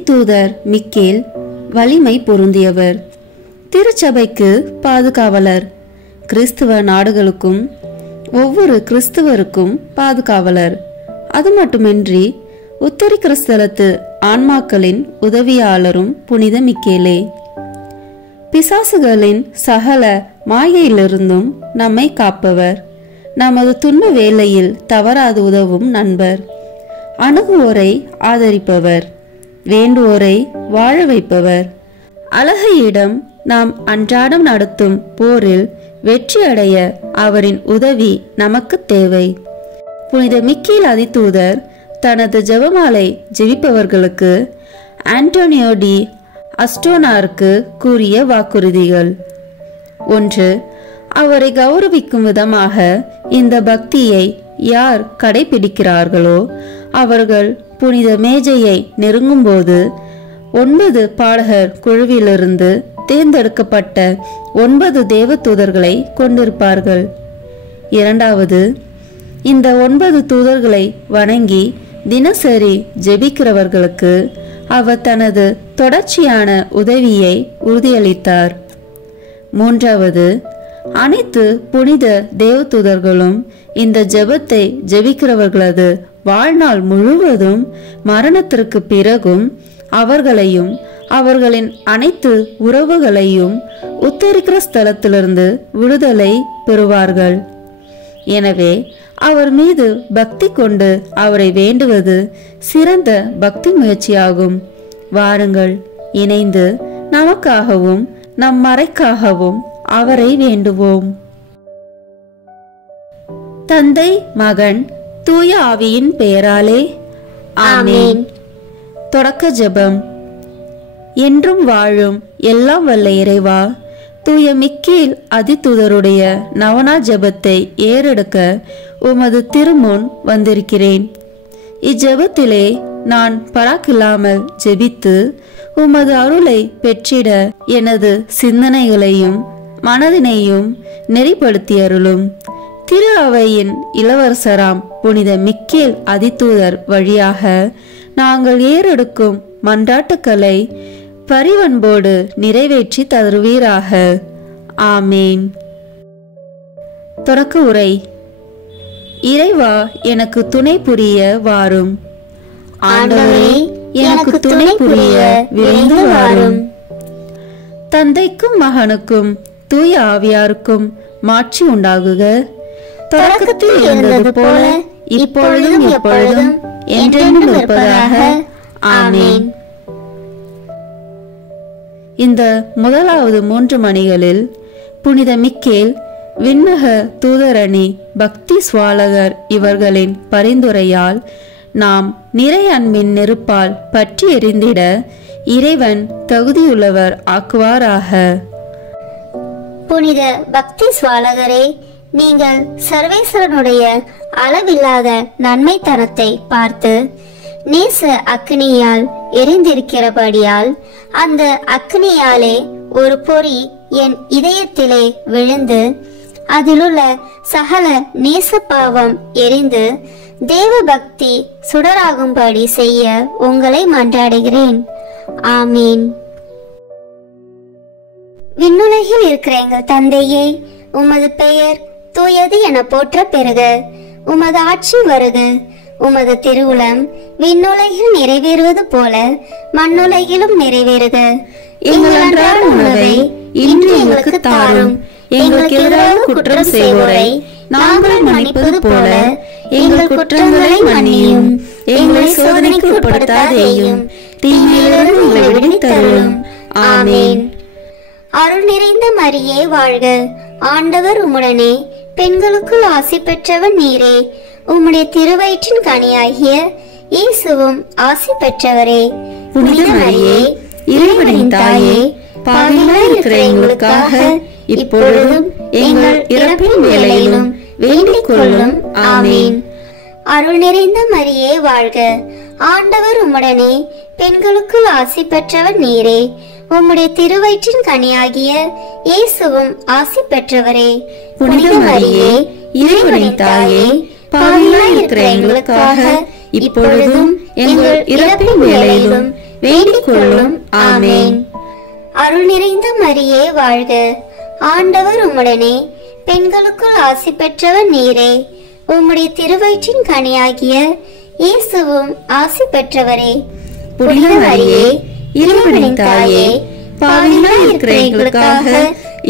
அதிதூதர் Michael வலிமை பொருந்தியவர், திருச்சபைக்கு பாதுகாவலர், கிறிஸ்துவ நாடுகளுக்கும் ஒவ்வொரு கிறிஸ்துவருக்கும் பாதுகாவலர். அது மட்டுமின்றி உத்தரிக்கிற ஸ்தலத்து ஆன்மாக்களின் உதவியாளரும் புனித மிக்கேலே. பிசாசுகளின் சகல மாயையிலிருந்தும் நம்மை காப்பவர், நமது துன்ப வேளையில் தவறாது உதவும் நண்பர், அணுகுவோரை ஆதரிப்பவர், வேண்டுவோரை வாழ வைப்பவர். அழகையிடம் நாம் அன்றாடம் நடத்தும் போரில் வெற்றியடைய அவரின் உதவி நமக்கு தேவை. புனித மிக்கேல் அதிதூதர் தனது ஜெபமாலை ஜெபிப்பவர்களுக்கு ஆண்டோனியோ டி அஸ்டோனாருக்கு கூறிய வாக்குறுதிகள். 1. அவரை கௌரவிக்கும் விதமாக இந்த பக்தியை யார் கடைபிடிக்கிறார்களோ அவர்கள் புனித மேஜையை நெருங்கும்போது 9 பாடகர் குழுவிலிருந்து தேர்ந்தெடுக்கப்பட்ட 9 தேவதூதர்களை கொண்டிருப்பார்கள். 2. இந்த 9 தூதர்களை வணங்கி தினசரி ஜெபிக்கிறவர்களுக்கு அவர் தனது தொடர்ச்சியான உதவியை உறுதியளித்தார். 3. அனைத்து புனித தேவதூதர்களும் இந்த ஜெபத்தை ஜெபிக்கிறவர்களது வாழ்நாள் முழுவதும் மரணத்திற்கு பிறகும் அவர்களையும் அவர்களின் அனைத்து உறவுகளையும் உத்தரிக்கிற ஸ்தலத்திலிருந்து விடுதலை பெறுவார்கள். எனவே அவர் மீது பக்தி கொண்டு அவரை வேண்டுவது சிறந்த பக்தி முயற்சியாகும். வாருங்கள், இணைந்து நமக்காகவும் நம் மறைக்காகவும் அவரை வேண்டுவோம். தந்தை, மகன், தூய ஆவியின் பெயராலே ஆமென். தொடக்க ஜெபம். என்றும் வாழும் எல்லாம் வல்ல இறைவா, தூய மிக்கேல் அதிதூதருடைய நவனா ஜெபத்தை ஏறெடுக்க உமது திருமுன் வந்திருக்கிறேன். இஜெபத்திலே நான் பராக்கில்லாமல் ஜெபித்து உமது அருளை பெற்றிட எனது சிந்தனைகளையும் மனதினையும் நெறிப்படுத்தி அருளும். திரு அவையின் இளவரசராம் புனித மிக்கேல் அதிதூதர் வழியாக நாங்கள் ஏறெடுக்கும் மன்றாட்டுக்களை பரிவன்போடு நிறைவேற்றி தருவீராக. ஆமேன். தொடக்க உரை. இறைவா, எனக்கு துணை புரிய வாரும். ஆண்டவரே, எனக்கு துணை புரிய விரைந்து வாரும். தந்தைக்கும் மகனுக்கும் தூய ஆவியாருக்கும் மாட்சி உண்டாகுக. தொடக்கத்தில் இருந்தது போல இப்பொழுதும் எப்பொழுதும் என்றென்றும் இருப்பதாக. ஆமென். இந்த முதலாவது 3 மணிகளில் புனித மிக்கேல், விண்ணக தூதரணி, பக்தி சுவாலகர் இவர்களின் பரிந்துரையால் நாம் நிறை அன்பின் நெருப்பால் பற்றி எரிந்திட இறைவன் தகுதியுள்ளவர் ஆக்குவாராக. புனித பக்தி சுவாலகரே, நீங்கள் சர்வேஸ்வரனுடைய அளவில்லாத நன்மை தரத்தை பார்த்து நேச அக்னியால் எரிந்திருக்கிறபடியால் அந்த அக்னியாலே ஒரு பொறி என் இதயத்திலே விழுந்து அதிலுள்ள சகல நேச பாவம் எரிந்து தேவ பக்தி சுடராகும்படி செய்ய உங்களை மன்றாடுகிறேன். ஆமீன். விண்ணுலகில் இருக்கிற எங்கள் தந்தையே, உமது பெயர் தூயது என போற்ற பெறுக. உமது ஆட்சி வருக. உமது திருவுளம் விண்ணுலகில் நிறைவேறுவது போல மண்ணுலகிலும் நிறைவேறுக. எங்கள் அன்றாட உணவை இன்று எங்களுக்கு தாரும். எங்களுக்கு எதிராக குற்றம் செய்வோரை நாங்கள் மன்னிப்பது போல எங்கள் குற்றங்களை மன்னியும். எங்களை சோதனைக்கு உட்படுத்தாதேயும், தீமையிலிருந்து எங்களை விடுவித்தருளும். ஆமென். அருள் நிறைந்த மரியே வாழ்க. ஆண்டவர் உம்முடனே, பெண்களுக்குள் ஆசி பெற்றவன் நீரே. உம்முடைய திருவயிற்றின் கனியாகிய இயேசுவும் ஆசி பெற்றவரே. புனித மரியே, இறைவனின் தாயே, பாவிகளாய் இருக்கிற எங்களுக்காக இப்பொழுதும் எங்கள் இறப்பின் வேளையிலும் வேண்டிக் கொள்ளும். ஆமென். அருள் நிறைந்த மரியே வாழ்க. ஆண்டவர் உம்முடனே, பெண்களுக்குள் ஆசி பெற்றவர் நீரே. உம்முடைய திருவயிற்றின் கனியாகிய இயேசுவும் ஆசி பெற்றவரே. புனித மரியே, இறைவனின் தாயே, பாவிகளாய் இருக்கிற எங்களுக்காக இப்பொழுதும் எங்கள் இறப்பின் வேளையிலும் வேண்டிக் கொள்ளும். ஆமேன். அருள் நிறைந்த மரியே வாழ்க, ஆண்டவர் உம்முடனே, பெண்களுக்குள் ஆசி பெற்றவர் நீரே. உம்முடைய திருவயிற்றின் கனியாகிய இயேசுவும் ஆசி பெற்றவரே. புனித மரியே, இறைவனின் தாயே, பாவிகளாய் இருக்கிற எங்களுக்காக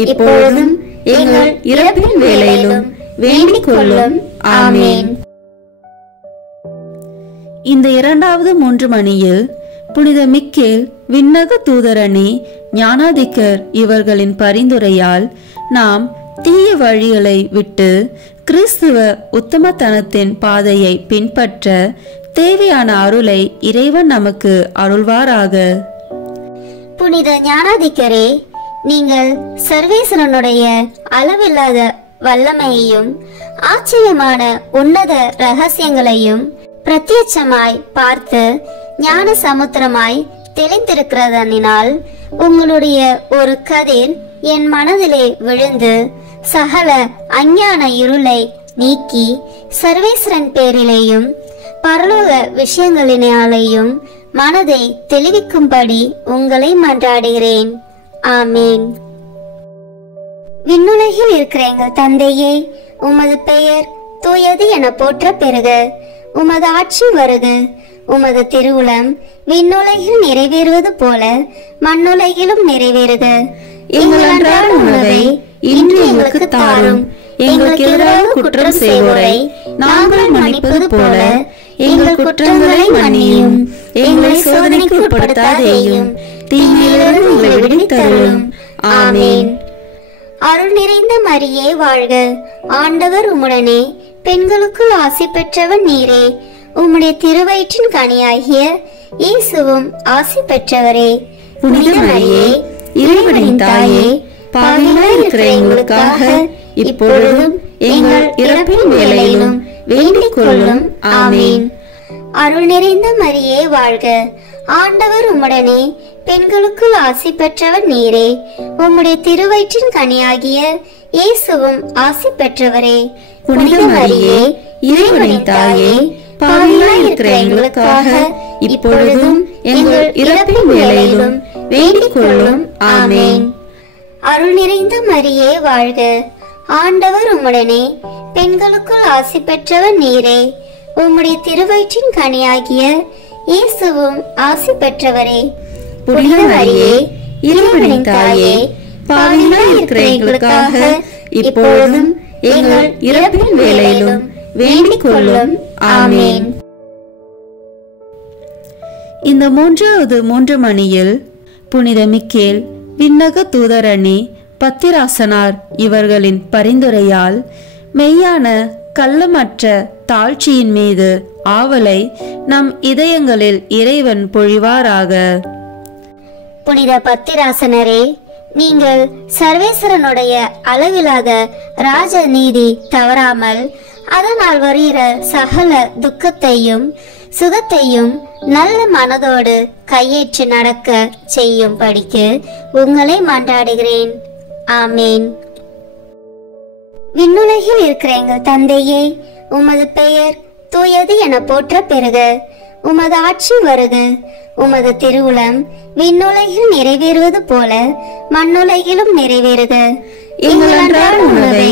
இப்பொழுதும் எங்கள் இறப்பின் வேளையிலும் வேண்டிக் கொள்ளும். ஆமேன். இந்த இரண்டாவது 3 மணியில் புனித மிக்கேல், விண்ணக தூதரணி, ஞானாதிக்கர் இவர்களின் பரிந்துரையால் நாம் தீய வழிகளை விட்டு கிறிஸ்துவ உத்தமத்தனத்தின் பாதையை பின்பற்ற தேவையான அருளை இறைவன் நமக்கு அருள்வாராக. புனித ஞானாதிக்கரே, நீங்கள் சர்வேஸ்வரனுடைய அளவில்லாத வல்லமையையும் ஆச்சரியமான உன்னத ரகசியங்களையும் பிரத்யட்சமாய் பார்த்து ஞான சமுத்திரமாய் தெளிந்திருக்கிறதனால் உங்களுடைய ஒரு கதிர் என் மனதிலே விழுந்து சகல அஞ்ஞான இருளை நீக்கி சர்வேஸ்வரன் பேரிலேயும் பரலோக விஷயங்களினாலேயும் மனதை தெளிவிக்கும்படி உங்களை மன்றாடுகிறேன். ஆமேன். விண்ணுலகில் இருக்கிற எங்கள் தந்தையே, உமது பெயர் தூயது என போற்ற பெறுக. உமது ஆட்சி வருக. உமது திருவுளம் விண்ணுலகில் நிறைவேறுவது போல மண்ணுலகிலும் நிறைவேறுக. எங்கள் அன்றாட உணவை இன்று எங்களுக்கு தாரும். எங்களுக்கு எதிராக குற்றம் செய்வோரை நாங்கள் மன்னிப்பது போல எங்கள் குற்றங்களை மன்னியும். எங்களை சோதனைக்கு உட்படுத்தாதேயும், தீமையிலிருந்து எங்களை விடுவித்தருளும். ஆமேன். அருள் நிறைந்த மரியே வாழ்க, ஆண்டவர் உம்முடனே, பெண்களுக்குள் ஆசி பெற்றவர் நீரே. உம்முடைய திருவயிற்றின் கனியாகிய இயேசுவும் ஆசி பெற்றவரே. புனித மரியே, இறைவனின் தாயே, பாவிகளாய் இருக்கிற எங்களுக்காக இப்பொழுதும் எங்கள் இறப்பின் வேளையிலும் வேண்டிக் கொள்ளும். ஆமேன். அருள் நிறைந்த மரியே வாழ்க, ஆண்டவர் உம்முடனே, பெண்களுக்குள் ஆசி பெற்றவர் நீரே. உம்முடைய திருவயிற்றின் கனியாகிய இயேசுவும் ஆசி பெற்றவரே. புனித மரியே, இறைவனின் தாயே, பாவிகளாய் இருக்கிற எங்களுக்காக இப்பொழுதும் எங்கள் இறப்பின் வேளையிலும் வேண்டிக் கொள்ளும். ஆமேன். அருள் நிறைந்த மரியே வாழ்க, ஆண்டவர் உம்முடனே, பெண்களுக்குள் ஆசி பெற்றவர் நீரே. உம்முடைய திருவயிற்றின் கனியாகிய இயேசுவும் ஆசி பெற்றவரே. புனித மரியே, இறைவனின் தாயே, பாவிகளாய் இருக்கிற எங்களுக்காக இப்பொழுதும் எங்கள் இறப்பின் வேளையிலும் வேண்டிக் கொள்ளும். ஆமேன். இந்த 3வது 3 மணியில் புனித மிக்கேல், விண்ணக தூதரணி, பத்திராசனார் இவர்களின் பரிந்துரையால் மெய்யான கள்ளமற்ற தாழ்ச்சியின் மீது ஆவலை நம் இதயங்களில் இறைவன் பொழிவாராக. புனித பத்திராசனரே, நீங்கள் சர்வேஸ்வரனுடைய அளவிலாத ராஜ நீதி தவறாமல் அதனால் வருகிற சகல துக்கத்தையும் சுகத்தையும் நல்ல மனதோடு கையேற்று நடக்க செய்யும் படிக்கு உங்களை மன்றாடுகிறேன். ஆமேன். விண்ணுலகில் இருக்கிற எங்கள் தந்தையே, உமது பெயர் தூயது என போற்ற பெறுக. உமது ஆட்சி வருக. உமது திருவுளம் விண்ணுலகில் நிறைவேறுவது போல மண்ணுலகிலும் நிறைவேறுக. எங்கள் அன்றாட உணவை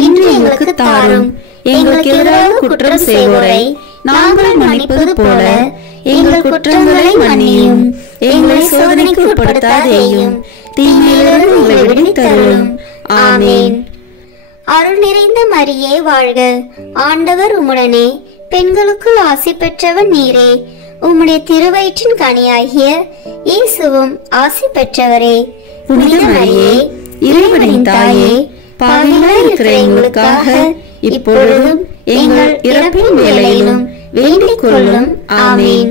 இன்று எங்களுக்கு தாரும். எங்களுக்கு எதிராக குற்றம் செய்வோரை நாங்கள் மன்னிப்பது போல எங்கள் குற்றங்களை மன்னியும். எங்களை சோதனைக்கு உட்படுத்தாதேயும், தீமையிலிருந்து எங்களை விடுவித்தருளும். ஆமேன். அருள் நிறைந்த மரியே வாழ்க, ஆண்டவர் உம்முடனே, பெண்களுக்குள் ஆசி பெற்றவர் நீரே. உம்முடைய திருவயிற்றின் கனியாகிய இயேசுவும் ஆசி பெற்றவரே. புனித மரியே, இறைவனின் தாயே, பாவிகளாய் இருக்கிற எங்களுக்காக இப்பொழுதும் எங்கள் இறப்பின் வேளையிலும் வேண்டிக் கொள்ளும். ஆமேன்.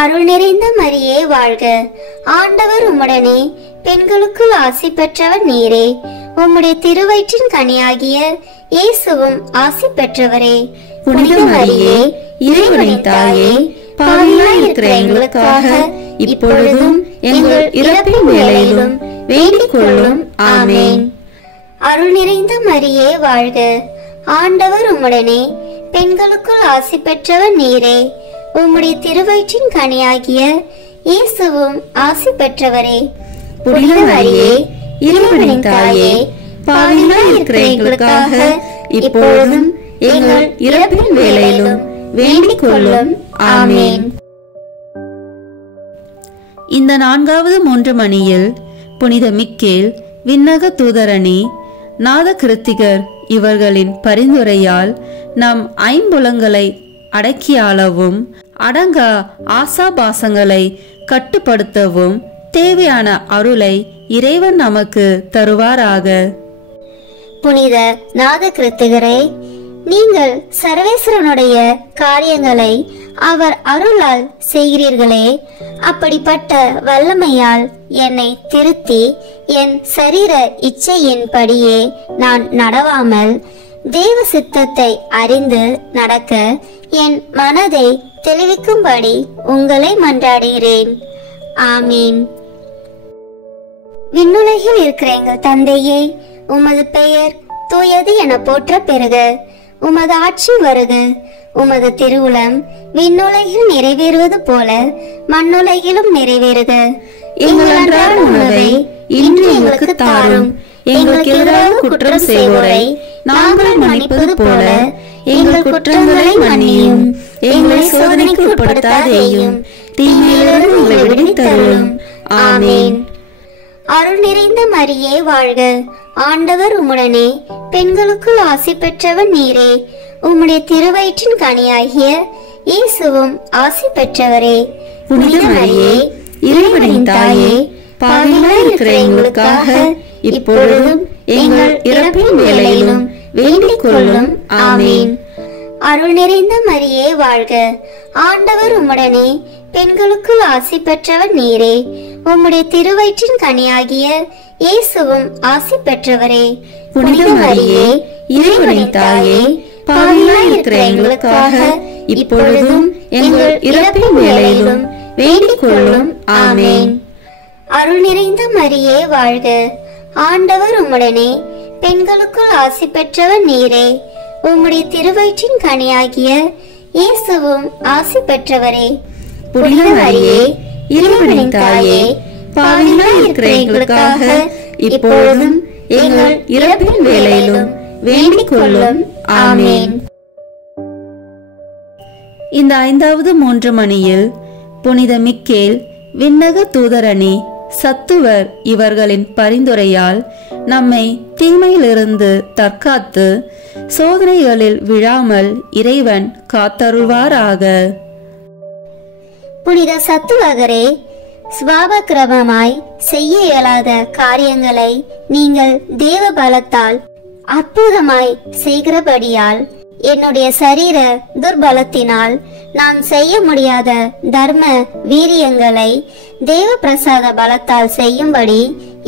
அருள் நிறைந்த மரியே வாழ்க, ஆண்டவர் உம்முடனே, பெண்களுக்குள் ஆசி பெற்றவர் நீரே. உம்முடைய திருவயிற்றின் கனியாகிய இயேசுவும் ஆசி பெற்றவரே. புனித மரியே, இறைவனின் தாயே, பாவிகளாய் இருக்கிற எங்களுக்காக இப்பொழுதும் எங்கள் இறப்பின் வேளையிலும் வேண்டிக் கொள்ளும். ஆமேன். அருள் நிறைந்த மரியே வாழ்க, ஆண்டவர் உம்முடனே, பெண்களுக்குள் ஆசி பெற்றவர் நீரே. உம்முடைய திருவயிற்றின் கனியாகிய இயேசுவும் ஆசி பெற்றவரே. புனித மரியே, இறைவனின் தாயே, பாவிகளாய் இருக்கிற எங்களுக்காக இப்பொழுதும் எங்கள் இறப்பின் வேளையிலும் வேண்டிக் கொள்ளும். ஆமேன். இந்த 4வது 3 மணியில் புனித மிக்கேல், விண்ணக தூதரணி, நாத கிருத்திகர் இவர்களின் பரிந்துரையால் நம் ஐம்புலங்களை அடக்கியாளவும் அடங்கா ஆசாபாசங்களை கட்டுப்படுத்தவும் தேவையான அருளை இறைவன் நமக்கு தருவாராக. புனித நாத கிருத்திகரே, நீங்கள் சர்வேஸ்வரனுடைய காரியங்களை அவர் அருளால் செய்கிறீர்களே. அப்படிப்பட்ட வல்லமையால் என்னை திருத்தி என் சரீர இச்சையின்படியே நான் நடவாமல் தேவ சித்தத்தை அறிந்து நடக்க என் மனதை தெளிவிக்கும்படி உங்களை மன்றாடுகிறேன். ஆமீன். விண்ணுலகில் இருக்கிற எங்கள் தந்தையே, உமது பெயர் தூயது என போற்ற பெறுக. உமது ஆட்சி வருக. உமது திருவுளம் விண்ணுலகில் நிறைவேறுவது போல மண்ணுலகிலும் நிறைவேறுக. எங்கள் அன்றாட உணவை இன்று எங்களுக்கு தாரும். எங்களுக்கு எதிராக குற்றம் செய்வோரை நாங்கள் மன்னிப்பது போல எங்கள் குற்றங்களை மன்னியும். எங்களை சோதனைக்கு உட்படுத்தாதேயும், தீமையிலிருந்து எங்களை விடுவித்தருளும். ஆமேன். அருள் நிறைந்த மரியே வாழ்க. ஆண்டவர் உம்முடனே, பெண்களுக்குள் ஆசி பெற்றவன் நீரே. உம்முடைய திருவயிற்றின் கனியாகிய இயேசுவும் ஆசி பெற்றவரே. புனித மரியே, இறைவனின் தாயே, பாவிகளாய் இருக்கிற எங்களுக்காக இப்பொழுதும் எங்கள் இறப்பின் வேளையிலும் வேண்டிக் கொள்ளும். ஆமேன். அருள் நிறைந்த மரியே வாழ்க. ஆண்டவர் உம்முடனே, பெண்களுக்குள் ஆசி பெற்றவர் நீரே. உம்முடைய திருவயிற்றின் கனியாகிய இயேசுவும் ஆசி பெற்றவரே. புனித மரியே, இறைவனின் தாயே, பாவிகளாய் இருக்கிற எங்களுக்காக இப்பொழுதும் எங்கள் இறப்பின் வேளையிலும் வேண்டிக் கொள்ளும். ஆமேன். அருள் நிறைந்த மரியே வாழ்க. ஆண்டவர் உம்முடனே, பெண்களுக்குள் ஆசி பெற்றவர் நீரே. உம்முடைய திருவயிற்றின் கனியாகிய இயேசுவும் ஆசி பெற்றவரே. புனித மரியே, இறைவனின் தாயே, பாவிகளாய் இருக்கிற எங்களுக்காக இப்பொழுதும் எங்கள் இறப்பின் வேளையிலும் வேண்டிக் கொள்ளும். ஆமேன். இந்த 5வது 3 மணியில் புனித மிக்கேல், விண்ணக தூதரணி, சத்துவர் இவர்களின் பரிந்துரையால் நம்மை தீமையிலிருந்து தற்காத்து சோதனைகளில் விழாமல் இறைவன் காத்தருள்வாராக. புனித சத்துவகரே, சுபாவக்கிரமமாய் செய்ய இயலாத காரியங்களை நீங்கள் தேவ பலத்தால் அற்புதமாய் செய்கிறபடியால் என்னுடைய சரீர துர்பலத்தினால் நான் செய்ய முடியாத தர்ம வீரியங்களை தேவ பிரசாத பலத்தால் செய்யும்படி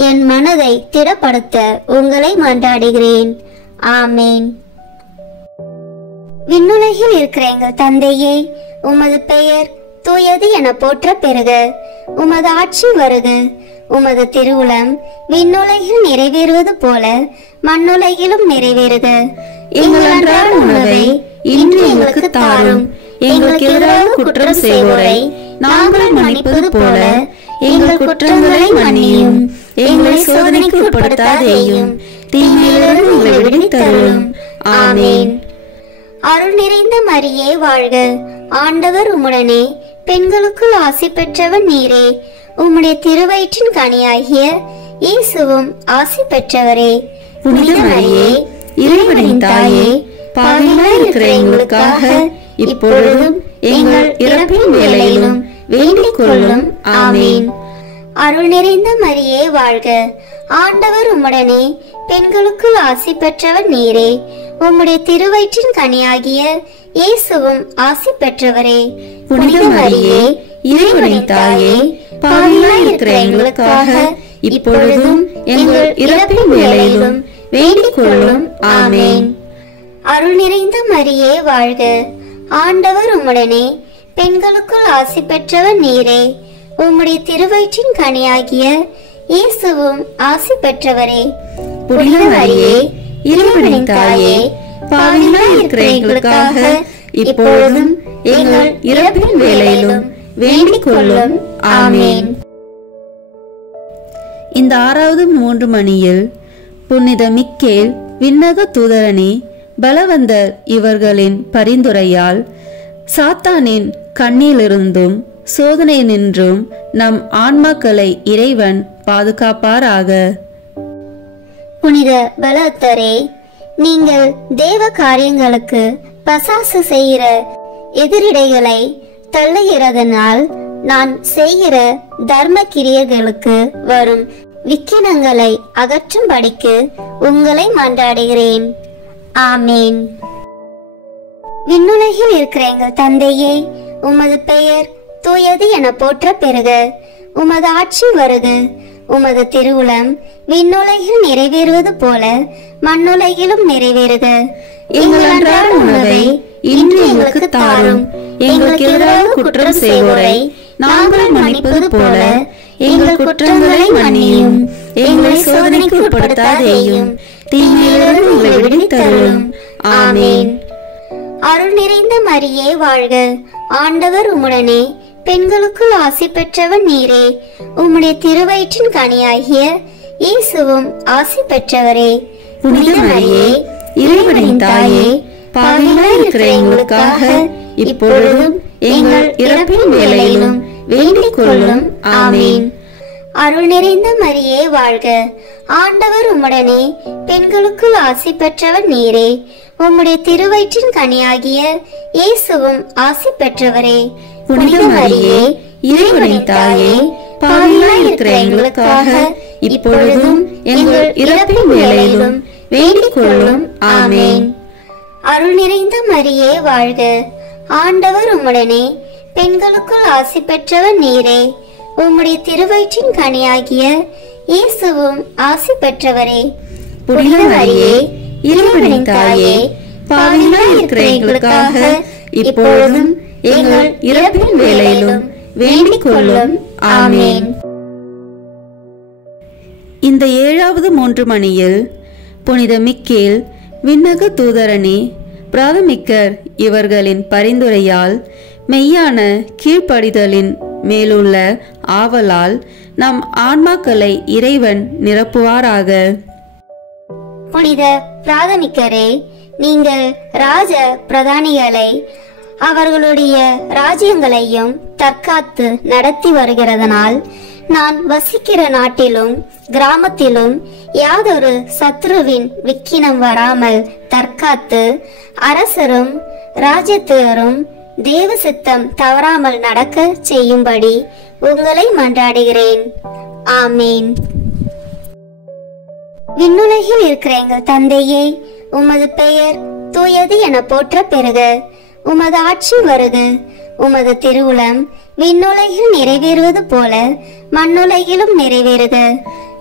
என் மனதை திடப்படுத்த உங்களை மன்றாடுகிறேன். ஆமேன். விண்ணுலகில் இருக்கிற எங்கள் தந்தையே, உமது பெயர் தூயது என போற்ற பெறுக. உமது ஆட்சி வருக. உமது திருவுளம் விண்ணுலகில் நிறைவேறுவது போல மண்ணுலகிலும் நிறைவேறுக. எங்கள் அன்றாட உணவை இன்று எங்களுக்கு தாரும். எங்களுக்கு எதிராக குற்றம் செய்வோரை நாங்கள் மன்னிப்பது போல எங்கள் குற்றங்களை மன்னியும். எங்களை சோதனைக்கு உட்படுத்தாதேயும், தீமையிலிருந்து எங்களை விடுவித்தருளும். ஆமேன். அருள் நிறைந்த மரியே வாழ்க. ஆண்டவர் உம்முடனே, பெண்களுக்குள் ஆசி பெற்றவர் நீரே. உம்முடைய திருவயிற்றின் கனியாகிய இயேசுவும் ஆசி பெற்றவரே. புனித மரியே, இறைவனின் தாயே, பாவிகளாய் இருக்கிற எங்களுக்காக இப்பொழுதும் எங்கள் இறப்பின் வேளையிலும் வேண்டிக் கொள்ளும். ஆமேன். அருள் நிறைந்த மரியே வாழ்க. ஆண்டவர் உம்முடனே, பெண்களுக்குள் ஆசி பெற்றவர் நீரே. உம்முடைய திருவயிற்றின் கனியாகிய இயேசுவும் ஆசி பெற்றவரே. புனித மரியே, இறைவனின் தாயே, பாவிகளாய் இருக்கிற எங்களுக்காக இப்பொழுதும் எங்கள் இறப்பின் வேளையிலும் வேண்டிக் கொள்ளும். ஆமேன். அருள் நிறைந்த மரியே வாழ்க. ஆண்டவர் உம்முடனே, பெண்களுக்குள் ஆசி பெற்றவர் நீரே. உம்முடைய திருவயிற்றின் கனியாகிய இயேசுவும் ஆசி பெற்றவரே. புனித மரியே, இறைவனின் தாயே, பாவிகளாய் இருக்கிற எங்களுக்காக இப்பொழுதும் எங்கள் இறப்பின் வேளையிலும் வேண்டிக் கொள்ளும். ஆமென். இந்த 6வது 3 மணியில் புனித மிக்கேல் விண்ணக தூதரணி பலவந்தர் இவர்களின் பரிந்துரையால் சாத்தானின் கண்ணிலிருந்தும் சோதனை நின்றும் நம் ஆன்மாக்களை இறைவன் பாதுகாப்பாராக. புனித பலவந்தரே, நீங்கள் தேவ காரியங்களுக்கு பசாசு செய்கிற எதிரிடைகளை தள்ளுகிறதனால் நான் செய்கிற தர்ம கிரியைகளுக்கு வரும் விக்கினங்களை அகற்றும்படிக்கு உங்களை மன்றாடுகிறேன். ஆமேன். விண்ணுலகில் இருக்கிற எங்கள் தந்தையே, உமது பெயர் தூயது என போற்ற பெறுக. உமது ஆட்சி வருக. உமது திருவுளம் விண்ணுலகில் நிறைவேறுவது போல மண்ணுலகிலும் நிறைவேறுக. எங்கள் அன்றாட உணவை இன்று எங்களுக்கு தாரும். எங்களுக்கு எதிராக குற்றம் செய்வோரை நாங்கள் மன்னிப்பது போல எங்கள் குற்றங்களை மன்னியும். எங்களை சோதனைக்கு உட்படுத்தாதேயும், தீமையிலிருந்து எங்களை விடுவித்தருளும். ஆமென். அருள் நிறைந்த மரியே வாழ்க. ஆண்டவர் உம்முடனே, பெண்களுக்குள் ஆசி பெற்றவன் நீரே. உம்முடைய திருவயிற்றின் கனியாகிய இயேசுவும் ஆசி பெற்றவரே. புனித மரியே, இறைவனின் தாயே, பாவிகளாய் இருக்கிற எங்களுக்காக இப்பொழுதும் எங்கள் இறப்பின் வேளையிலும் வேண்டிக் கொள்ளும். ஆமென். அருள் நிறைந்த மரியே வாழ்க. ஆண்டவர் உம்முடனே, பெண்களுக்குள் ஆசி பெற்றவர் நீரே. உம்முடைய திருவயிற்றின் கனியாகிய இயேசுவும் ஆசி பெற்றவரே. புனித மரியே, இறைவனின் தாயே, பாவிகளாய் இருக்கிற எங்களுக்காக இப்பொழுதும் எங்கள் இறப்பின் வேளையிலும் வேண்டிக் கொள்ளும். ஆமென். அருள் நிறைந்த மரியே வாழ்க. ஆண்டவர் உம்முடனே, பெண்களுக்குள் ஆசி பெற்றவர் நீரே. உம்முடைய திருவயிற்றின் கனியாகிய இயேசுவும் ஆசி பெற்றவரே. புனித மரியே, இறைவனின் தாயே, பாவிகளாய் இருக்கிற எங்களுக்காக இப்பொழுதும் எங்கள் இறப்பின் வேளையிலும் வேண்டிக் கொள்ளும். ஆமென். இந்த 7வது 3 மணியில் புனித மிக்கேல் விண்ணக தூதரணி பிராதமிக்கர் இவர்களின் பரிந்துரையால் மெய்யான கீழ்ப்படிதலின் மேலுள்ள ஆவலால் நம் ஆன்மாக்களை இறைவன் நிரப்புவாராக. புனித பிராதமிக்கரே, நீங்கள் ராஜ பிரதானிகளை அவர்களுடைய ராஜ்யங்களையும் தற்காத்து நடத்தி வருகிறதனால் நான் வசிக்கிற நாட்டிலும் கிராமத்திலும் யாதொரு சத்ருவின் விக்கினம் வராமல் தற்காத்து அரசரும் ராஜ்யத்தினரும் தேவ சித்தம் தவறாமல் நடக்க செய்யும்படி உங்களை மன்றாடுகிறேன். ஆமேன். விண்ணுலகில் இருக்கிற எங்கள் தந்தையே, உமது பெயர் தூயது என போற்ற பெறுக. உமது ஆட்சி வருக. உமது திருவுளம் விண்ணுலகில் நிறைவேறுவது போல மண்ணுலகிலும் நிறைவேறுக.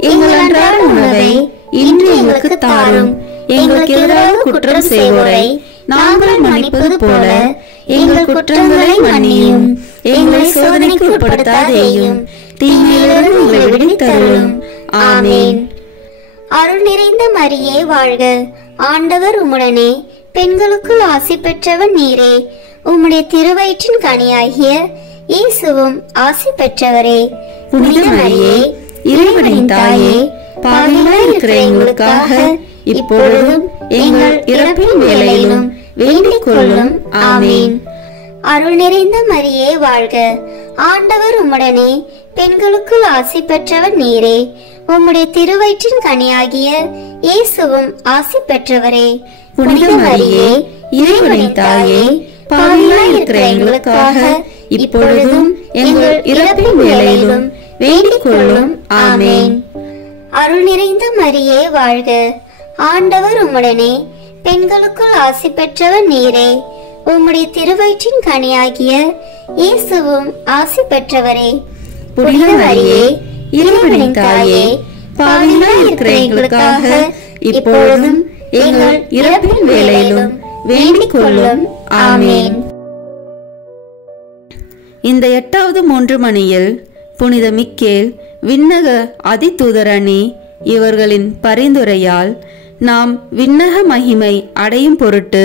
எங்கள் அன்றாட உணவை இன்று எங்களுக்கு தாரும். எங்களுக்கு எதிராக குற்றம் செய்வோரை நாங்கள் மன்னிப்பது போல எங்கள் குற்றங்களை மன்னியும். எங்களை சோதனைக்கு உட்படுத்தாதேயும், தீமையிலிருந்து எங்களை விடுவித்தருளும். ஆமென். அருள் நிறைந்த மரியே வாழ்க. ஆண்டவர் உம்முடனே, பெண்களுக்குள் ஆசி பெற்றவன் நீரே. உம்முடைய திருவயிற்றின் கனியாகிய இயேசுவும் ஆசி பெற்றவரே. புனித மரியே, இறைவனின் தாயே, பாவிகளாய் இருக்கிற எங்களுக்காக இப்பொழுதும் எங்கள் இறப்பின் வேளையிலும் வேண்டிக் கொள்ளும். ஆமென். அருள் நிறைந்த மரியே வாழ்க. ஆண்டவர் உம்முடனே, பெண்களுக்குள் ஆசி பெற்றவர் நீரே. உம்முடைய திருவயிற்றின் கனியாகிய இயேசுவும் ஆசி பெற்றவரே. புனித மரியே, இறைவனின் தாயே, பாவிகளாய் இருக்கிற எங்களுக்காக இப்பொழுதும் எங்கள் இறப்பின் வேளையிலும் வேண்டிக் கொள்ளும். ஆமென். அருள் நிறைந்த மரியே வாழ்க. ஆண்டவர் உம்முடனே, பெண்களுக்குள் ஆசி பெற்றவர் நீரே. உம்முடைய திருவயிற்றின் கனியாகிய இயேசுவும் ஆசி பெற்றவரே. புனித மரியே, இறைவனின் தாயே, பாவிகளாய் இருக்கிற எங்களுக்காக இப்பொழுதும் எங்கள் இறப்பின் வேளையிலும் வேண்டிக் கொள்ளும். ஆமென். இந்த 8வது 3 மணியில் புனித மிக்கேல் விண்ணக அதிதூதரணி இவர்களின் பரிந்துரையால் நாம் விண்ணக மகிமை அடையும் பொருட்டு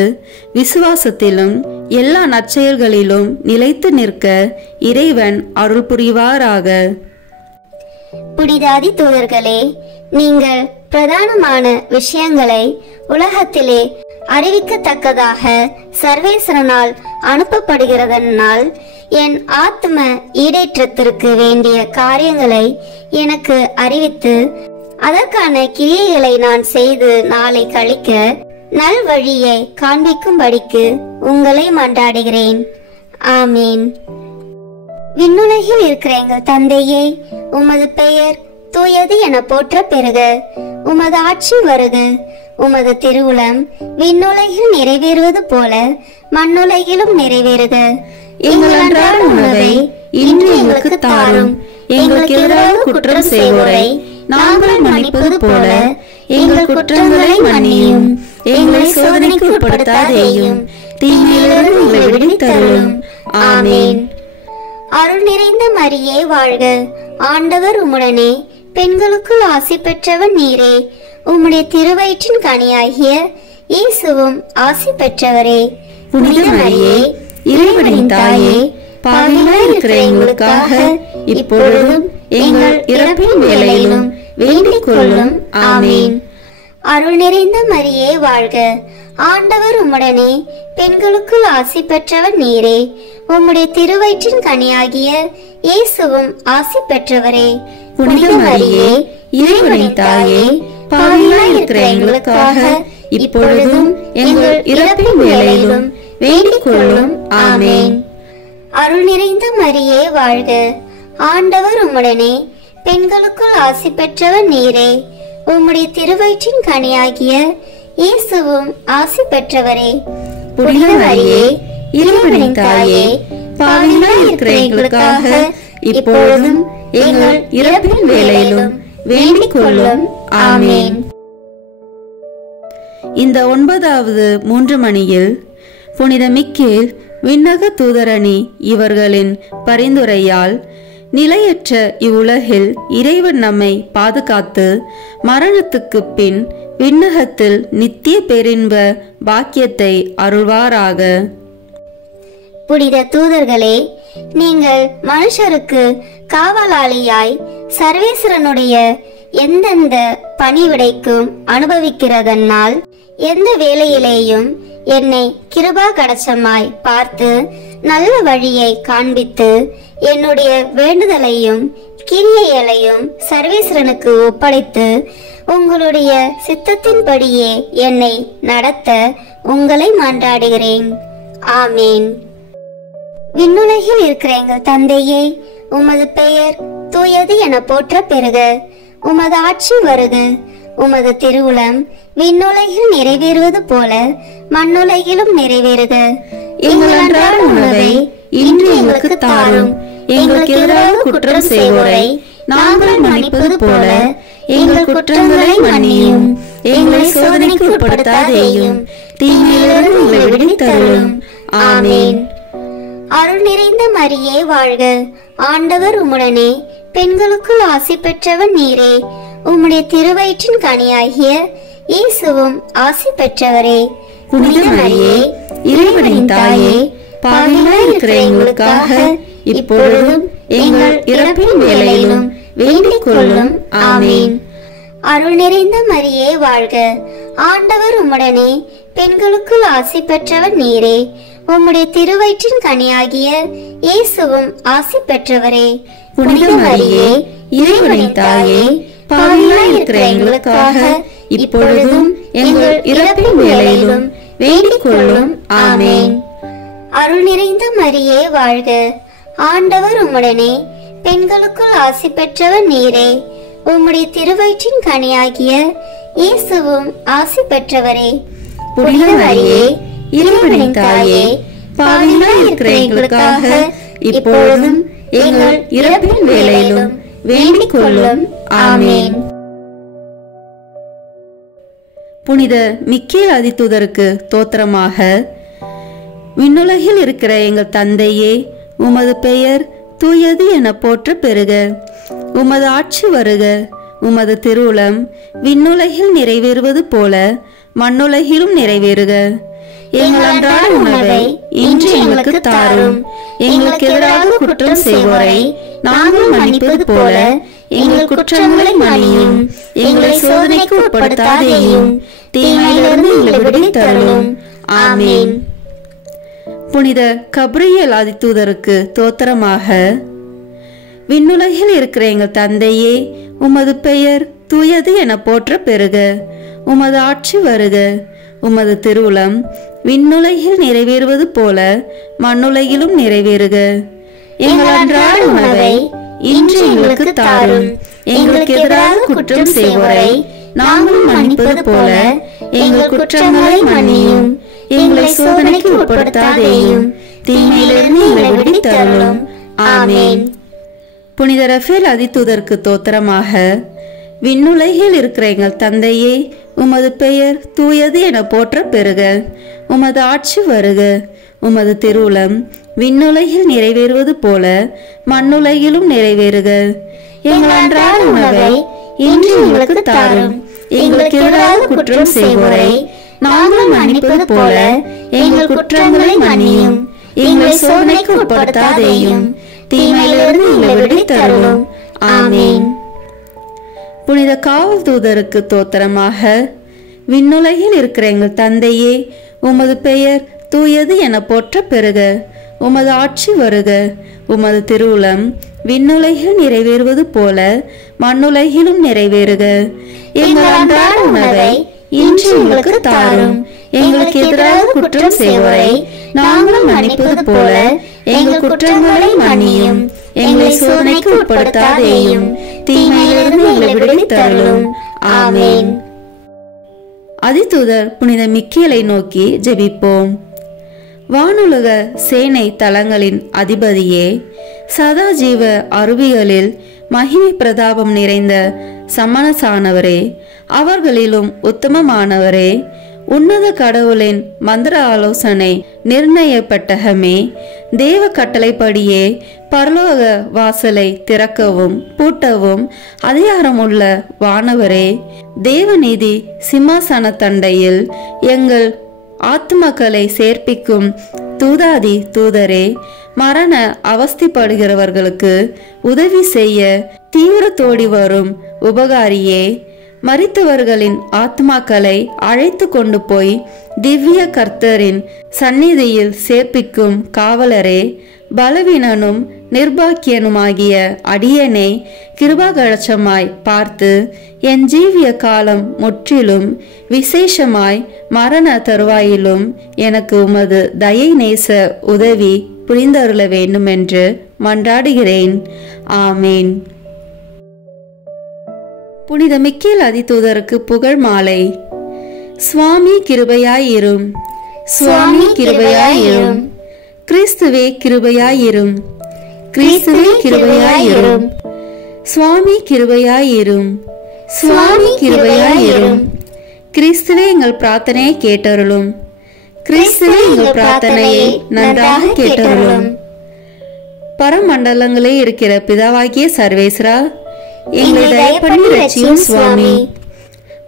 விசுவாசத்திலும் எல்லா நற்செயல்களிலும் நிலைத்து நிற்க இறைவன் அருள் புரிவாராக. புனிதாதி தூதர்களே, நீங்கள் பிரதானமான விஷயங்களை உலகத்திலே அறிவிக்கத்தக்கதாக சர்வேஸ்வரனால் அனுப்பப்படுகிறதனால் என் ஆத்ம ஈடேற்றத்திற்கு வேண்டிய காரியங்களை எனக்கு அறிவித்து அதற்கான கிரியைகளை நான் செய்து நாளை கழிக்க நல் வழியை காண்பிக்கும்படிக்கு உங்களை மன்றாடுகிறேன். ஆமீன். விண்ணுலகில் இருக்கிற எங்கள் தந்தையே, உமது பெயர் தூயது என போற்ற பெறுக. உமது ஆட்சி வருக. உமது திருவுளம் விண்ணுலகில் நிறைவேறுவது போல மண்ணுலகிலும் நிறைவேறுக. எங்கள் அன்றாட உணவை இன்று எங்களுக்கு தாரும். எங்களுக்கு எதிராக குற்றம் செய்வோரை நாங்கள் மன்னிப்பது போல எங்கள் குற்றங்களை மன்னியும். எங்களை சோதனைக்கு உட்படுத்தாதேயும், தீமையிலிருந்து எங்களை விடுவித்தருளும். ஆமீன். அருள் நிறைந்த மரியே வாழ்க. ஆண்டவர் உம்முடனே, பெண்களுக்குள் ஆசி பெற்றவன் நீரே. உம்முடைய திருவயிற்றின் கனியாகிய இயேசுவும் ஆசி பெற்றவரே. புனித மரியே, இறைவனின் தாயே, பாவிகளாய் இருக்கிற எங்களுக்காக இப்பொழுதும் எங்கள் இறப்பின் வேளையிலும் வேண்டிக் கொள்ளும். ஆமீன். அருள் நிறைந்த மரியே வாழ்க. ஆண்டவர் உம்முடனே, பெண்களுக்குள் ஆசி பெற்றவன் நீரே. உம்முடைய திருவயிற்றின் கனியாகிய இயேசுவும் ஆசி பெற்றவரே. புனித மரியே, இறைவனின் தாயே, பாவிகளாய் இருக்கிற எங்களுக்காக இப்பொழுதும் எங்கள் இறப்பின் வேளையிலும் வேண்டிக் கொள்ளும். ஆமீன். அருள் நிறைந்த மரியே வாழ்க. ஆண்டவர் உம்முடனே, பெண்களுக்குள் ஆசி பெற்றவன் நீரே. உம்முடைய திருவயிற்றின் கனியாகிய இயேசுவும் ஆசி பெற்றவரே. புனித மரியே, இறைவனின் தாயே, பாவிகளாய் இருக்கிற எங்களுக்காக இப்பொழுதும் எங்கள் இறப்பின் வேளையிலும் வேண்டிக் கொள்ளும். ஆமீன். இந்த 9வது 3 மணியில் புனித மிக்கேல் விண்ணக தூதரணி இவர்களின் பரிந்துரையால் நிலையற்ற இவ்வுலகில் இறைவன் நம்மை பாதுகாத்து மரணத்துக்கு பின் விண்ணகத்தில் நித்திய பேரின்ப பாக்கியத்தை அருள்வாராக. புனித தூதர்களே, நீங்கள் மனுஷருக்கு காவலாளியாய் சர்வேஸ்வரனுடைய எந்தெந்த பணிவிடைக்கும் அனுபவிக்கிறதனால் எந்த வேளையிலேயும் என்னை கிருபா கடச்சமாய் பார்த்து நல்ல வழியை காண்பித்து என்னுடைய வேண்டுதலையும் கிரியைகளையும் சர்வேஸ்வரனுக்கு ஒப்படைத்து உங்களுடைய சித்தத்தின்படியே என்னை நடத்த உங்களை மன்றாடுகிறேன். ஆமீன். விண்ணுலகில் இருக்கிற எங்கள் தந்தையே, உமது பெயர் தூயது என போற்ற பெறுக. உமது ஆட்சி வருக. உமது திருவுளம் விண்ணுலகில் நிறைவேறுவது போல மண்ணுலகிலும் நிறைவேறுக. எங்கள் அன்றாட உணவை இன்று எங்களுக்கு தாரும். எங்களுக்கு எதிராக குற்றம் செய்வோரை நாங்கள் மன்னிப்பது போல எங்கள் குற்றங்களை மன்னியும். எங்களை சோதனைக்கு உட்படுத்தாதேயும், தீமையிலிருந்து எங்களை விடுவித்தருளும். ஆமீன். அருள் நிறைந்த மரியே வாழ்க. ஆண்டவர் உம்முடனே, பெண்களுக்குள் ஆசி பெற்றவன் நீரே. உம்முடைய திருவயிற்றின் கனியாகிய இயேசுவும் ஆசி பெற்றவரே. புனித மரியே, இறைவனின் தாயே, பாவிகளாய் இருக்கிற எங்களுக்காக இப்பொழுதும் எங்கள் இறப்பின் வேளையிலும் வேண்டிக் கொள்ளும். ஆமீன். அருள் நிறைந்த மரியே வாழ்க. ஆண்டவர் உம்முடனே, பெண்களுக்குள் ஆசி பெற்றவன் நீரே. உம்முடைய திருவயிற்றின் கனியாகிய இயேசுவும் ஆசி பெற்றவரே. புனித மரியே, இறைவனின் தாயே, பாவிகளாய் இருக்கிற எங்களுக்காக இப்பொழுதும் எங்கள் இறப்பின் வேளையிலும் வேண்டிக் கொள்ளும். ஆமீன். அருள் நிறைந்த மரியே வாழ்க. ஆண்டவர் உம்முடனே, பெண்களுக்குள் ஆசி பெற்றவன் நீரே. உம்முடைய திருவயிற்றின் கனியாகிய இயேசுவும் ஆசி பெற்றவரே. புனித மரியே, இறைவனின் தாயே, பாவிகளாய் இருக்கிற எங்களுக்காக இப்பொழுதும் எங்கள் இறப்பின் வேளையிலும் வேண்டிக் கொள்ளும். ஆமீன். புனித மிக்கேல் அதிதூதருக்கு தோத்திரமாக. விண்ணுலகில் இருக்கிற எங்கள் தந்தையே, உமது பெயர் தூயது என போற்ற பெறுக. உமது ஆட்சி வருக. உமது திருவுளம் விண்ணுலகில் நிறைவேறுவது போல மண்ணுலகிலும் நிறைவேறுக. எங்கள் அன்றாட உணவை இன்று எங்களுக்கு தாரும். எங்களுக்கு எதிராக குற்றம் செய்வோரை நாங்கள் மன்னிப்பது போல எங்கள் குற்றங்களை மன்னியும். எங்களை சோதனைக்கு உட்படுத்தாதேயும், தீமையிலிருந்து எங்களை விடுவித்தருளும். ஆமீன். புனித கப்ரியேல் ஆதிதூதருக்கு தோத்திரமாக. விண்ணுலகில் இருக்கிற எங்கள் தந்தையே, உமது பெயர் தூயது என போற்ற பெறுக. உமது ஆட்சி வருக. உமது திருவுளம் விண்ணுலகில் நிறைவேறுவது போல மண்ணுலகிலும் நிறைவேறுக. எங்கள் அன்றாட உணவை இன்று எங்களுக்கு தாரும். எங்களுக்கு எதிராக குற்றம் செய்வோரை நாங்கள் மன்னிப்பது போல எங்கள் குற்றங்களை மன்னியும். எங்களை சோதனைக்கு உட்படுத்தாதேயும், தீமையிலிருந்து எங்களை விடுவித்தருளும். ஆமீன். புனித ரஃபேல் ஆதிதூதருக்கு தோத்திரமாக. விண்ணுலகில் இருக்கிற எங்கள் தந்தையே, உமது பெயர் தூயது என போற்ற பெறுக. உமது ஆட்சி வருக. உமது திருவுளம் விண்ணுலகில் நிறைவேறுவது போல மண்ணுலகிலும் நிறைவேறுக. எங்கள் அன்றாட உணவை இன்று எங்களுக்கு தாரும். எங்களுக்கு எதிராக குற்றம் செய்வோரை நாங்கள் மன்னிப்பது போல எங்கள் குற்றங்களை மன்னியும். எங்களை சோதனைக்கு உட்படுத்தாதேயும், தீமையிலிருந்து எங்களை விடுவித்தருளும். ஆமீன். புனித காவல் தூதருக்கு தோத்திரமாக. விண்ணுலகில் இருக்கிற எங்கள் தந்தையே, உமது பெயர் தூயது என போற்ற பெறுக. உமது ஆட்சி வருக. உமது திருவுளம் விண்ணுலகில் நிறைவேறுவது போல மண்ணுலகிலும் நிறைவேறுக. எங்கள் அன்றாட உணவை இன்று எங்களுக்கு தாரும். எங்களுக்கு எதிராக குற்றம் செய்வோரை நாங்கள் மன்னிப்பது போல எங்கள் குற்றங்களை மன்னியும். எங்களை சோதனைக்கு உட்படுத்தாதேயும், தீமையிலிருந்து எங்களை விடுவித்தருளும். ஆமீன். அதிதூதர் புனித மிக்கேலை நோக்கி ஜெபிப்போம். வானுலக சேனை தலங்களின் அதிபதியே, சதாஜீவ அருவிகளில் மகிமை பிரதாபம் நிறைந்த சமணசானவரே, அவர்களிலும் உத்தமமானவரே, உன்னத கடவுளின் மந்திர ஆலோசனை நிர்ணயப்பட்டகமே, தேவ கட்டளைப்படியே பரலோக வாசலை திறக்கவும் பூட்டவும் அதிகாரமுள்ள வானவரே, தேவநீதி சிம்மாசன தண்டையில் எங்கள் ஆத்மக்களை சேர்ப்பிக்கும் தூதாதி தூதரே, மரண அவஸ்திப்படுகிறவர்களுக்கு உதவி செய்ய தீவிரத்தோடி வரும் உபகாரியே, மரித்தவர்களின் ஆத்மாக்களை அழைத்து கொண்டு போய் திவ்ய கர்த்தரின் சந்நிதியில் சேர்ப்பிக்கும் காவலரே, பலவீனனும் நிர்பாக்கியனுமாகிய அடியனை கிருபாகடச்சமாய் பார்த்து என் ஜீவிய காலம் முற்றிலும் விசேஷமாய் மரண தருவாயிலும் எனக்கு உமது தயை நேச உதவி புரிந்தருள வேண்டும் என்று மன்றாடுகிறேன். ஆமேன். புனித மிக்கேல் அதிதூதருக்கு புகழ் மாலை. சுவாமி கிருபையாயிரும். சுவாமி கிருபையாயிரும். கிறிஸ்துவே கிருபையாயிரும். கிறிஸ்துவே கிருபையாயிரும். சுவாமி கிருபையாயிரும். சுவாமி கிருபையாயிரும். கிறிஸ்துவே எங்கள் பிரார்த்தனையை கேட்டருளும். கிறிஸ்துவே எங்கள் பிரார்த்தனையை நன்றாக கேட்டருளும். பரமண்டலங்களே இருக்கிற பிதாவாகிய சர்வேஸ்வரா, எங்களை தயப்பண்ணி ரட்சியும் சுவாமி.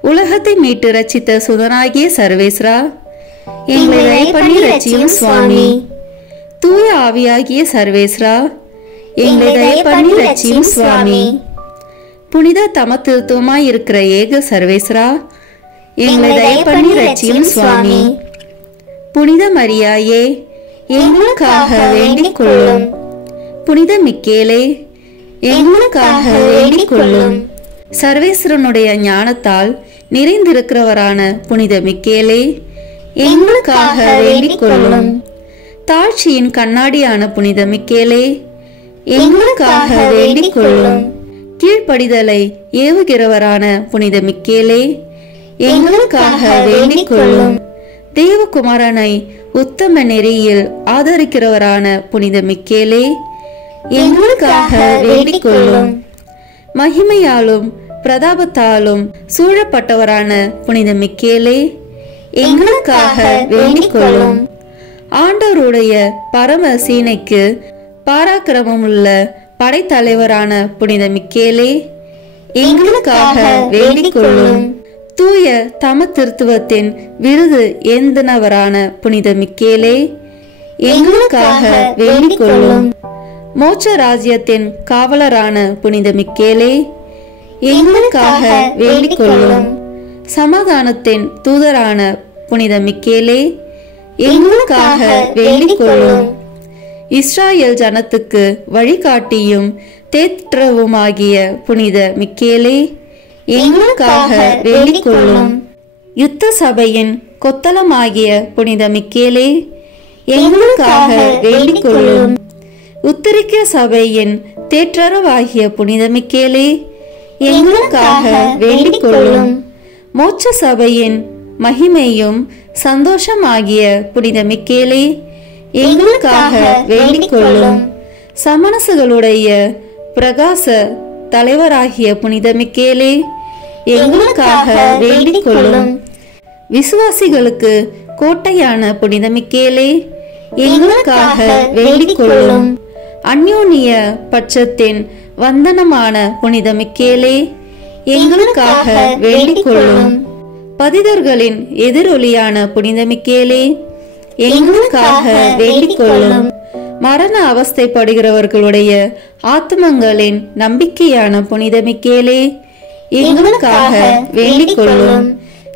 உலகத்தை மீட்டு ரட்சித்த சுதனாகிய சர்வேஸ்வரா, எங்களை தயப்பண்ணி ரட்சியும் சுவாமி. தூய ஆவியாகிய சர்வேஸ்வரா, எங்களை தயப்பண்ணி ரட்சியும் சுவாமி. புனித தமத்திருத்துவமாய் இருக்கிற ஏக சர்வேஸ்வரா, எங்களை தயப்பண்ணி ரட்சியும் சுவாமி. புனித மரியாயே, எங்களுக்காக வேண்டிக் கொள்ளும். புனித மிக்கேலே, எங்களுக்காக வேண்டிக் கொள்ளும். சர்வேஸ்வரனுடைய ஞானத்தால் நிறைந்திருக்கிறவரான புனித மிக்கேலே, எங்களுக்காக வேண்டிக் கொள்ளும். தாழ்ச்சியின் கண்ணாடியான புனித மிக்கேலே, எங்களுக்காக வேண்டிக் கொள்ளும். கீழ்ப்படிதலை ஏவுகிறவரான புனித மிக்கேலே, எங்களுக்காக வேண்டிக் கொள்ளும். தேவகுமாரனை உத்தம நெறியில் ஆதரிக்கிறவரான புனித மிக்கேலே, எங்களுக்காக வேண்டிக் கொள்ளும். மகிமையாலும் பிரதாபத்தாலும் சூழப்பட்டவரான புனித மிக்கேலே, எங்களுக்காக வேண்டிக் கொள்ளும். ஆண்டவருடைய பரம சீனைக்கு பாராக்கிரமமுள்ள படைத்தலைவரான புனித மிக்கேலே, எங்களுக்காக வேண்டிக் கொள்ளும். தூய தம திருத்துவத்தின் விருது ஏந்தினவரான புனித மிக்கேலே, எங்களுக்காக வேண்டிக் கொள்ளும். மோட்ச ராஜ்யத்தின் காவலரான புனித மிக்கேலே, எங்களுக்காக வேண்டிக் கொள்ளும். சமாதானத்தின் தூதரான புனித மிக்கேலே, எங்களுக்காக வேண்டிக் கொள்ளும். இஸ்ராயேல் ஜனத்துக்கு வழிகாட்டியும் தேற்றவுமாகிய புனித மிக்கேலே, எங்களுக்காக வேண்டிக் கொள்ளும். யுத்த சபையின் கொத்தளமாகிய புனித மிக்கேலே, எங்களுக்காக வேண்டிக் கொள்ளும். உத்தரிக்க சபையின் தேற்றரவாகிய புனித மிக்கேலே, எங்களுக்காக வேண்டிக் கொள்ளும். மோட்ச சபையின் மகிமையும் சந்தோஷமாகிய புனித மிக்கேலே, எங்களுக்காக வேண்டிக் கொள்ளும். சமணசுகளுடைய பிரகாச தலைவராகிய புனித மிக்கேலே, எங்களுக்காக வேண்டிக் கொள்ளும். விசுவாசிகளுக்கு கோட்டையான புனித மிக்கேலே, எங்களுக்காக வேண்டிக் கொள்ளும். அந்யோன்ய பட்சத்தின் வந்தனமான புனித மிக்கேலே, எங்களுக்காக வேண்டிக் கொள்ளும். பதிதர்களின் எதிரொலியான புனித மிக்கேலே, எங்களுக்காக வேண்டிக் கொள்ளும். மரண அவஸ்தைப்படுகிறவர்களுடைய ஆத்மங்களின் நம்பிக்கையான புனித மிக்கேலே, எங்களுக்காக வேண்டிக் கொள்ளும்.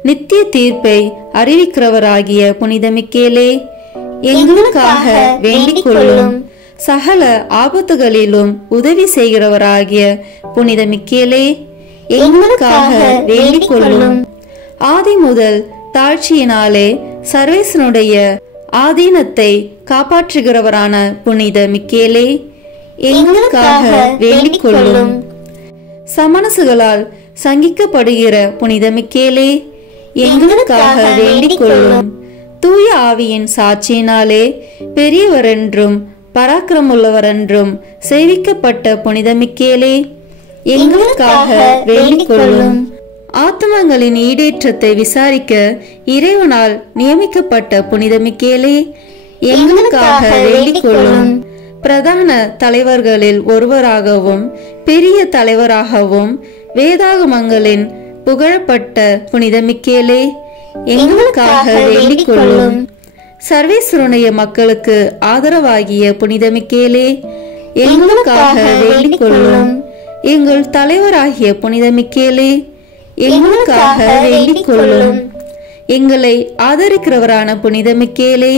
நித்திய தீர்ப்பை அறிவிக்கிறவராகிய புனித மிக்கேலே, எங்களுக்காக வேண்டிக் கொள்ளும். சகல ஆபத்துகளிலும் உதவி செய்கிறவராகிய புனித மிக்கேலே, எங்களுக்காக வேண்டிக் கொள்ளும். ஆதி முதல் தாழ்ச்சியினாலே சர்வேசனுடைய ஆதீனத்தை காப்பாற்றுகிறவரான புனித மிக்கேலே, எங்களுக்காக வேண்டிக் கொள்ளும். சமணசுகளால் சங்கிக்கப்படுகிற புனித மிக்கேலே, எங்களுக்காக வேண்டிக் கொள்ளும். தூய ஆவியின் சாட்சியினாலே பெரியவரென்றும் பராக்கிரமுள்ளவரென்றும் சேவிக்கப்பட்ட புனித மிக்கேலே, எங்களுக்காக வேண்டிக் கொள்ளும். ஆத்மங்களின் ஈடேற்றத்தை விசாரிக்க இறைவனால் நியமிக்கப்பட்ட புனித மிக்கேலே, எங்களுக்காக வேண்டிக் கொள்ளும். பிரதான தலைவர்களில் ஒருவராகவும் பெரிய தலைவராகவும் வேதாகமங்களின் புகழப்பட்ட புனித மிக்கேலே, எங்களுக்காக வேண்டிக் கொள்ளும். சர்வேஸ்வருடைய மக்களுக்கு ஆதரவாகிய புனித மிக்கேலே, எங்களுக்காக வேண்டிக் கொள்ளும். எங்கள் தலைவராகிய புனித மிக்கேலே, எங்களுக்காக வேண்டிக் கொள்ளும். எங்களை ஆதரிக்கிறவரான புனித மிக்கேலே,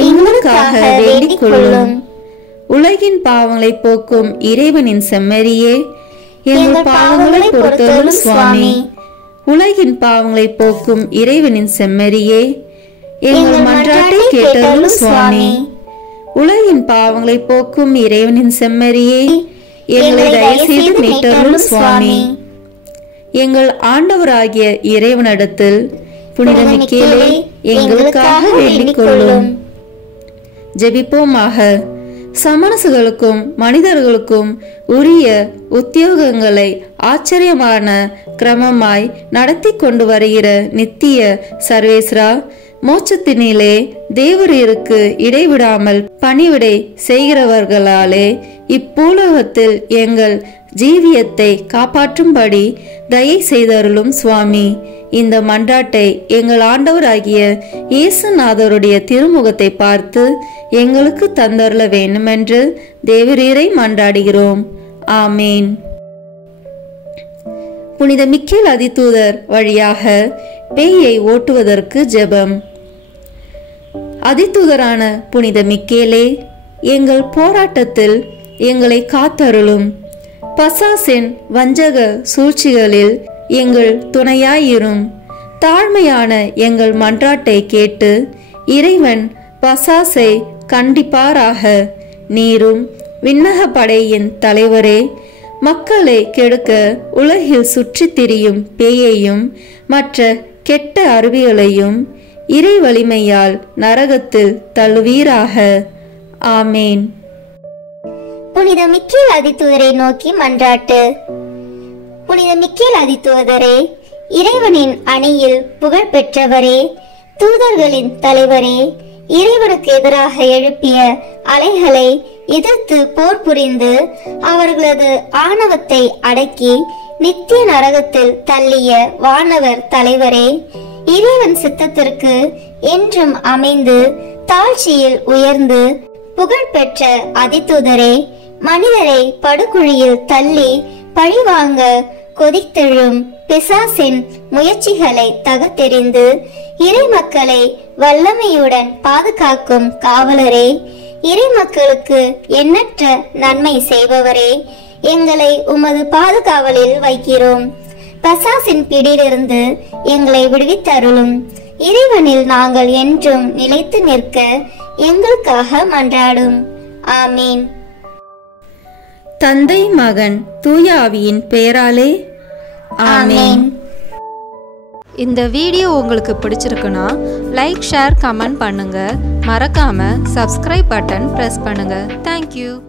எங்களுக்காக வேண்டிக் கொள்ளும். உலகின் பாவங்களை போக்கும் இறைவனின் செம்மறியே, எங்கள் பாவங்களை பொறுத்தருளும் சுவாமி. உலகின் பாவங்களை போக்கும் இறைவனின் செம்மறியே, எங்கள் மன்றாட்டை கேட்டருளும் சுவாமி. உலகின் பாவங்களை போக்கும் இறைவனின் செம்மறியே, எங்களை தயவு செய்து மீட்டருளும் சுவாமி. எங்கள் ஆண்டவராகிய இறைவனிடத்தில் புனித மிக்கேலே, எங்களுக்காக வேண்டிக் கொள்ளும். ஜெபிப்போமாக. சமணசுகளுக்கும் மனிதர்களுக்கும் உரிய உத்தியோகங்களை ஆச்சரியமான கிரமமாய் நடத்தி கொண்டு வருகிற நித்திய சர்வேஸ்வரா, மோட்சத்தினிலே தேவரீருக்கு இடைவிடாமல் பணிவிடை செய்கிறவர்களாலே இப்பூலகத்தில் எங்கள் ஜீவியத்தை காப்பாற்றும்படி தயை செய்தருளும் சுவாமி. இந்த மன்றாட்டை எங்கள் ஆண்டவராகிய இயேசுநாதருடைய திருமுகத்தை பார்த்து எங்களுக்கு தந்தருள வேண்டுமென்று தேவரீரை மன்றாடுகிறோம். ஆமேன். புனித மிக்கேல் அதிதூதர் வழியாக பேயை ஓட்டுவதற்கு ஜெபம். அதிதூதரான புனித மிக்கேலே, எங்கள் போராட்டத்தில் எங்களை காத்தருளும். பசாசின் வஞ்சக சூழ்ச்சிகளில் எங்கள் துணையாயிரும். தாழ்மையான எங்கள் மன்றாட்டை கேட்டு இறைவன் பசாசை கண்டிப்பாராக. நீரும் விண்ணக படையின் தலைவரே, மக்களை கெடுக்க உலகில் சுற்றித் திரியும் பேயையும் மற்ற கெட்ட அருவிகளையும் இறை வலிமையால் நரகத்தில் தள்ளுவீராக. ஆமேன். புனித மிக்கேல் அதிதூதரை நோக்கி மன்றாட்டு. புனித மிக்கேல் அதிதூதரே, இறைவனின் அணியில் புகழ் பெற்றவரே, தூதர்களின் தலைவரே, இறைவனுக்கு எதிராக எழுப்பிய அலைகளை எதிர்த்து போர் புரிந்து அவர்களது ஆணவத்தை அடக்கி நித்திய நரகத்தில் தள்ளிய வானவர் தலைவரே, இறைவன் சித்தத்திற்கு என்றும் அமைந்து தாழ்ச்சியில் உயர்ந்து புகழ்பெற்ற அதிதூதரே, மனிதரை படுகுழியில் தள்ளி பழிவாங்க கொதித்தெழும் பிசாசின் முயற்சிகளை தகர்த்தெறிந்து இறை மக்களை வல்லமையுடன் பாதுகாக்கும் காவலரே, இறை மக்களுக்கு எண்ணற்ற நன்மை செய்பவரே, எங்களை உமது பாதுகாவலில் வைக்கிறோம். பிசாசின் பிடியிலிருந்து எங்களை விடுவித்தருளும். இறைவனில் நாங்கள் என்றும் நிலைத்து நிற்க எங்களுக்காக மன்றாடும். ஆமீன். தந்தை, மகன், தூய ஆவியின் பெயராலே ஆமீன். இந்த வீடியோ உங்களுக்கு பிடிச்சிருக்குன்னா லைக், ஷேர், கமெண்ட் பண்ணுங்க. மறக்காம சப்ஸ்கிரைப் பட்டன் பிரஸ் பண்ணுங்க. தேங்க்யூ.